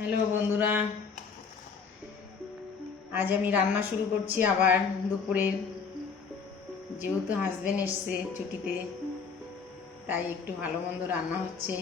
Hello বন্ধুরা। আজ আমি রান্না শুরু করছি আবার দুপুরের যেহেতু হাজবেন্ড এসছে ছুটিতে, তাই একটু ভালো মন্দ রান্না হচ্ছে।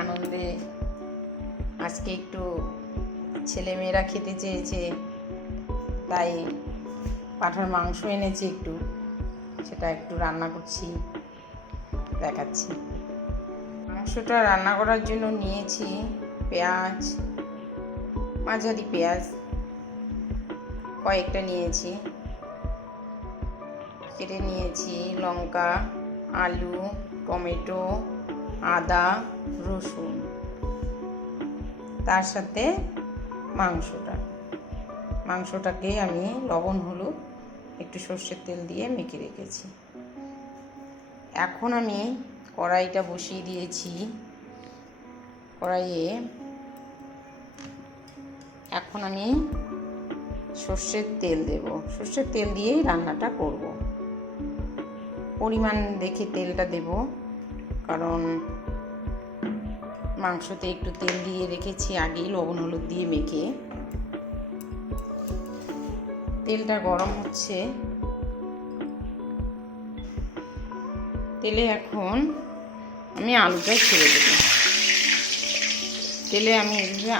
আনন্দে আজকে একটু ছেলেমেয়েরা খেতে চেয়েছে, তাই পাঠার মাংস এনেছে একটু। সেটা একটু রান্না করছি, দেখাচ্ছি। মাংসটা রান্না করার জন্য নিয়েছি পেঁয়াজ, মাঝারি পেঁয়াজ, কয়েকটা নিয়েছি। কেটে নিয়েছি লঙ্কা, আলু, টমেটো, আদা, রসুন। তার সাথে মাংসটা। মাংসটাকে আমি লবণ, হলুদ, একটু সর্ষের তেল দিয়ে মেখে রেখেছি। এখন আমি কড়াইটা বসিয়ে দিয়েছি। কড়াইয়ে এখন আমি সর্ষের তেল দেব। সর্ষের তেল দিয়েই রান্নাটা করব। পরিমাণ দেখে তেলটা দেব, কারণ মাংসতে একটু তেল দিয়ে রেখেছি, আগেই লবণ, হলুদ দিয়ে মেখে। তেলটা গরম হচ্ছে। তেলে এখন আমি আলুটা ছেড়ে দেবো। তেলে আমি এইভাবে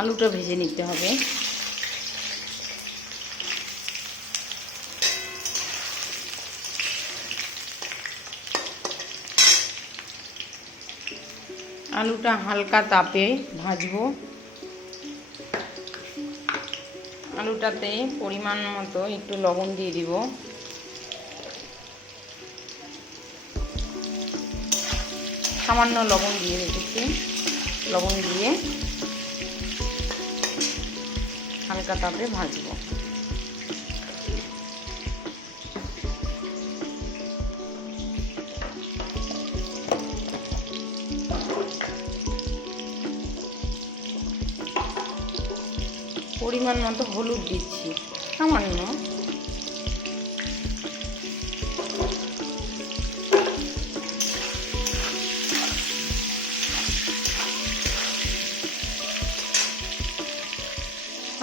আলুটা ভেজে নিতে হবে। আলুটা হালকা তাপে ভাজবো। আলুটাতে পরিমাণ মতো একটু লবণ দিয়ে দিব। সামান্য লবণ দিয়ে রেখেছি। লবণ দিয়ে হালকা তাপে ভাজবো। পরিমাণ মতো হলুদ দিচ্ছি। সামান্য।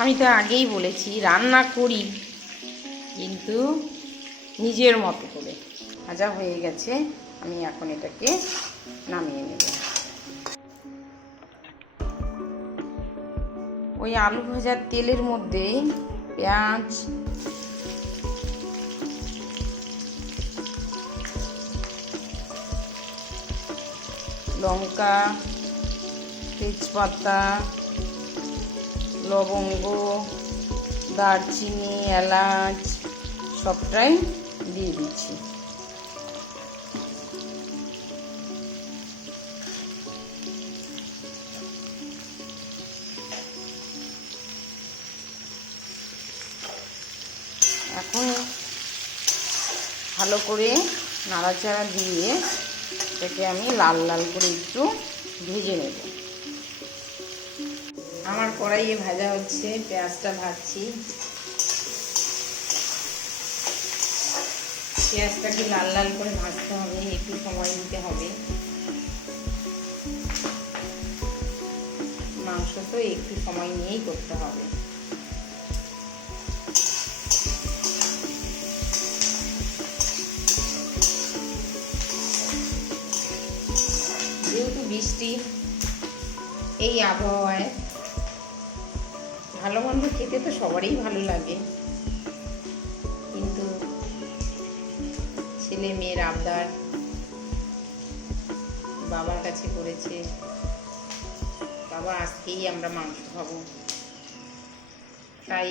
আমি তো আগেই বলেছি, রান্না করি, কিন্তু নিজের মতো করে। ভাজা হয়ে গেছে, আমি এখন এটাকে নামিয়ে নেব। ওই আলু ভাজার তেলের মধ্যে পেঁয়াজ, লঙ্কা, তেজপাতা লবঙ্গ, দারচিনি, এলাচ, সবটাই দিয়ে দিচ্ছি। এখন ভালো করে নাড়াচাড়া দিয়ে এটাকে আমি লাল লাল করে একটু ভেজে নেব। আমার কড়াইয়ে ভাজা হচ্ছে, পেঁয়াজটা ভাজছি। পেঁয়াজটাকে লাল লাল করে ভাজতে হবে, একটু সময় দিতে হবে। মাংস তো একটু সময় নিয়েই করতে হবে। যেহেতু বৃষ্টি, এই আবহাওয়ায় ভালো মন্দ খেতে তো সবারই ভালো লাগে। কিন্তু ছেলে মেয়ের আবদার বাবার কাছে করেছে, বাবা আজকেই আমরা মাংস খাব। তাই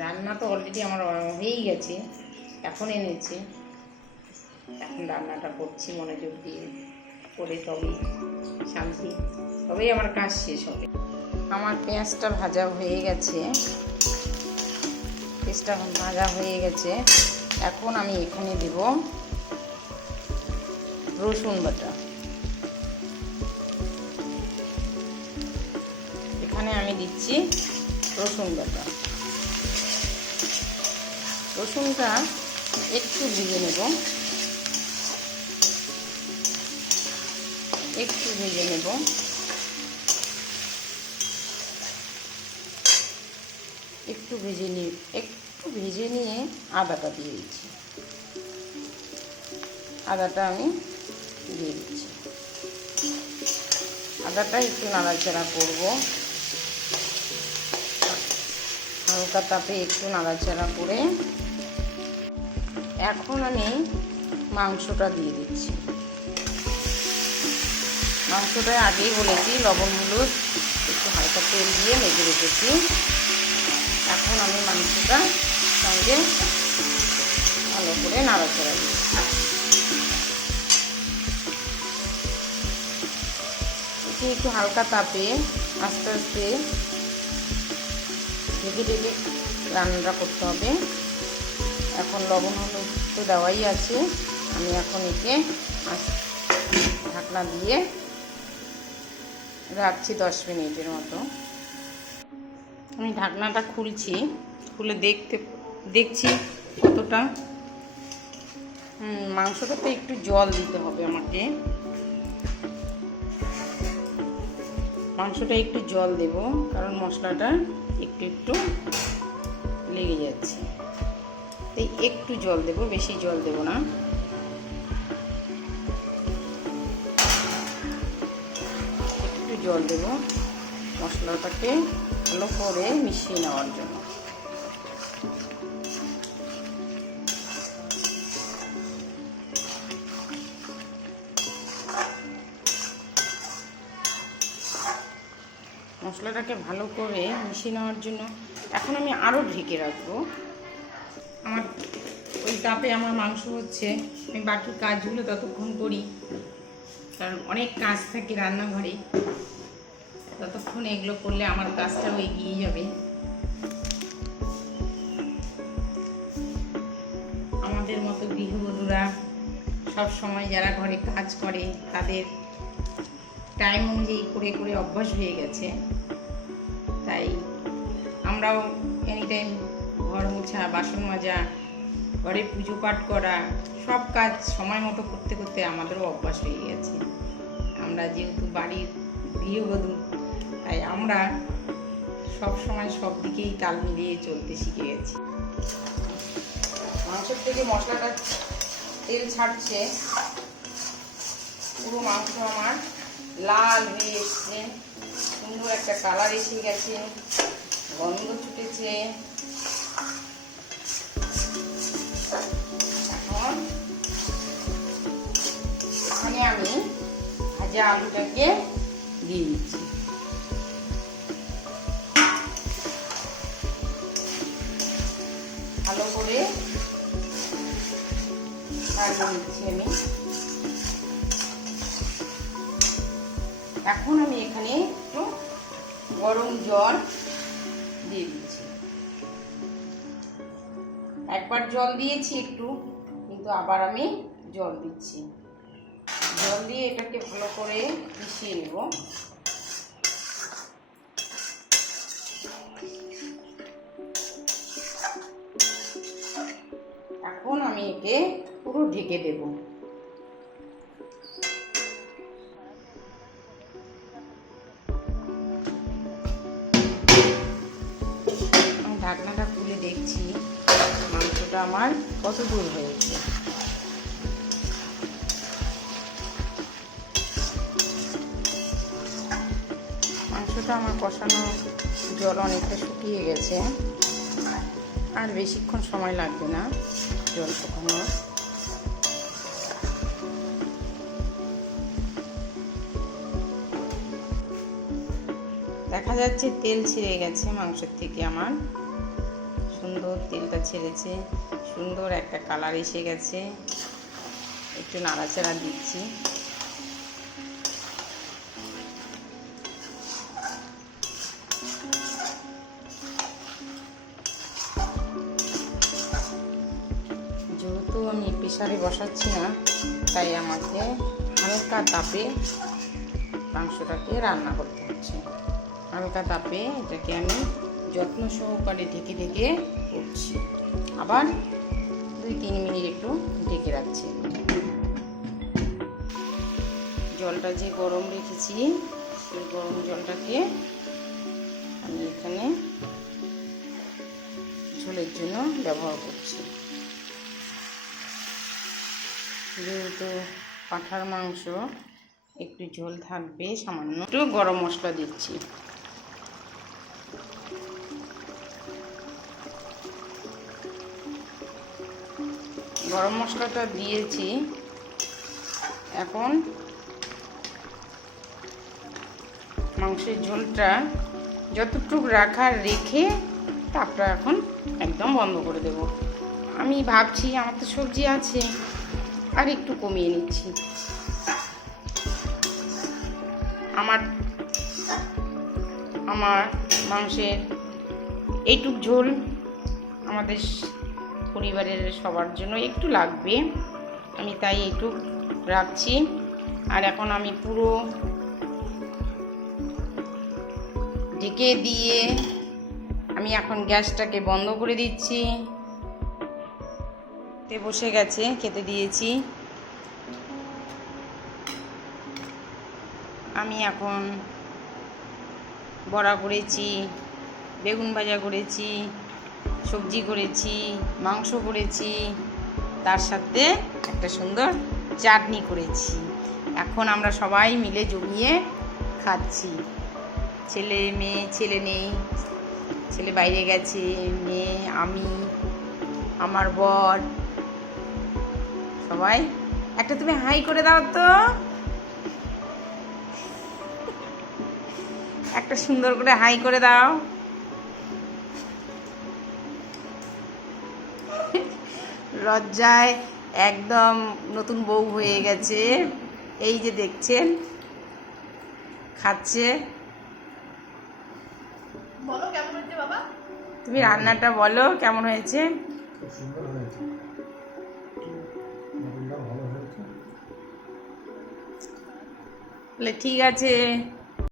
রান্না তো অলরেডি আমার হয়েই গেছে, এখন এনেছে। এখন রান্নাটা করছি মনোযোগ দিয়ে, করে তবেই শান্তি, তবেই আমার কাজ শেষ হবে। আমার পেঁয়াজটা ভাজা হয়ে গেছে। পেঁয়াজটা ভাজা হয়ে গেছে। এখন আমি এখানে দেব রসুন বাটা। এখানে আমি দিচ্ছি রসুন বাটা। রসুনটা একটু দিয়ে নেব। একটু ভেজে নেব। একটু ভেজে নিয়ে, একটু ভেজে নিয়ে আদাটা দিয়ে দিচ্ছি। আদাটা আমি দিয়ে দিচ্ছি। আদাটা একটু নাড়াচাড়া করব। হালকা তাপে একটু নাড়াচাড়া করে এখন আমি মাংসটা দিয়ে দিচ্ছি। মাংসটা আগেই বলেছি, লবণ, হলুদ, একটু হালকা তেল দিয়ে মেখে রেখেছি। এখন আমি মাংসটা সঙ্গে ভালো করে নাড়াচাড়া দিচ্ছি। এটি একটু হালকা তাপে আস্তে আস্তে ঢেকে ঢেকে রান্নাটা করতে হবে। এখন লবণ হলুদ তো দেওয়াই আছে। আমি এখন একে ঢাকনা দিয়ে রাখছি দশ মিনিটের মতো। আমি ঢাকনাটা খুলছি, খুলে দেখতে, দেখছি কতটা। মাংসটাতে একটু জল দিতে হবে আমাকে। মাংসটা একটু জল দেব, কারণ মশলাটা একটু একটু লেগে যাচ্ছে। তাই একটু জল দেব, বেশি জল দেব না। একটু জল দেব মশলাটাকে। ভালো করে মিশিয়ে নেওয়ার জন্য। মশলাটাকে ভালো করে মিশিয়ে নেওয়ার জন্য এখন আমি আরও ঢেকে রাখব। আমার ওই তাপে আমার মাংস হচ্ছে, আমি বাকি কাজগুলো ততক্ষণ করি। কারণ অনেক কাজ থাকে রান্নাঘরে। ততক্ষণ এগুলো করলে আমার কাজটাও এগিয়ে যাবে। আমাদের মতো গৃহবধূরা সব সময় যারা ঘরে কাজ করে, তাদের টাইম অনুযায়ী করে করে অভ্যাস হয়ে গেছে। তাই আমরাও এনি টাইম ঘর মোছা, বাসন মাজা, ঘরে পুজো পাঠ করা, সব কাজ সময় মতো করতে করতে আমাদেরও অভ্যাস হয়ে গেছে। আমরা যেহেতু বাড়ির গৃহবধূ তাই আমরা সব সময় সব দিকেই তাল মিলিয়ে চলতে শিখে গেছি। মাংসের থেকে মশলাটা তেল ছাড়ছে। পুরো মাংস আমার লাল হয়ে এসছে। সুন্দর একটা কালার এসে গেছে। গন্ধ ছুটেছে। এখন এখানে আমি ভাজা আলুটাকে দিয়ে দিচ্ছি। ভালো করে ভাজিয়ে নিচ্ছি আমি। এখন আমি এখানে একটু গরম জল দিয়ে দিচ্ছি। একবার জল দিয়েছি একটু, কিন্তু আবার আমি জল দিচ্ছি। জল দিয়ে এটাকে ভালো করে মিশিয়ে নেব। একে পুরো ঢেকে দেবো। ঢাকনাটা খুলে দেখছি, মাংসটা আমার কত দূর হয়েছে। মাংসটা আমার কষানো জল অনেকটা শুকিয়ে গেছে, আর বেশিক্ষণ সময় লাগবে না। জল দেখা যাচ্ছে তেল ছিঁড়ে গেছে, মাংসের থেকে আমার। সুন্দর তেলটা ছেড়েছে, সুন্দর একটা কালার এসে গেছে। একটু নাড়াচাড়া দিচ্ছি। আমি প্রেশারে বসাচ্ছি না, তাই আমাকে হালকা তাপে মাংসটাকে রান্না করতে হচ্ছে। হালকা তাপে এটাকে আমি যত্ন সহকারে ঢেকে ঢেকে করছি। আবার দুই তিন মিনিট একটু ঢেকে রাখছি। জলটা যে গরম রেখেছি, সেই গরম জলটাকে আমি এখানে ঝোলের জন্য ব্যবহার করছি। যেহেতু পাঁঠার মাংস, একটু ঝোল থাকবে, সামান্য একটু গরম মশলা দিচ্ছি। গরম মশলাটা দিয়েছি। এখন মাংসের ঝোলটা যতটুকু রাখা, রেখে তারপরে এখন একদম বন্ধ করে দেব। আমি ভাবছি, আমার তো সবজি আছে। আর একটু কমিয়ে নিচ্ছি। আমার আমার মাংসের এইটুক ঝোল আমাদের পরিবারের সবার জন্য একটু লাগবে। আমি তাই একটু রাখছি। আর এখন আমি পুরো ঢেকে দিয়ে আমি এখন গ্যাসটাকে বন্ধ করে দিচ্ছি। তে বসে গেছে, খেতে দিয়েছি। আমি এখন বড়া করেছি, বেগুন ভাজা করেছি, সবজি করেছি, মাংস করেছি, তার সাথে একটা সুন্দর চাটনি করেছি। এখন আমরা সবাই মিলে জমিয়ে খাচ্ছি। ছেলে মেয়ে, ছেলে নেই, ছেলে বাইরে গেছে, মেয়ে, আমি, আমার বর সবাই একটা তুমি হাই করে দাও তো। একটা সুন্দর করে হাই করে দাও। লজ্জায় একদম নতুন বউ হয়ে গেছে। এই যে দেখছেন খাচ্ছে। বলো কেমন হচ্ছে বাবা? তুমি রান্নাটা বলো কেমন হয়েছে? খুব সুন্দর হয়েছে। মটনটা ভালো হয়েছে বলে ঠিক আছে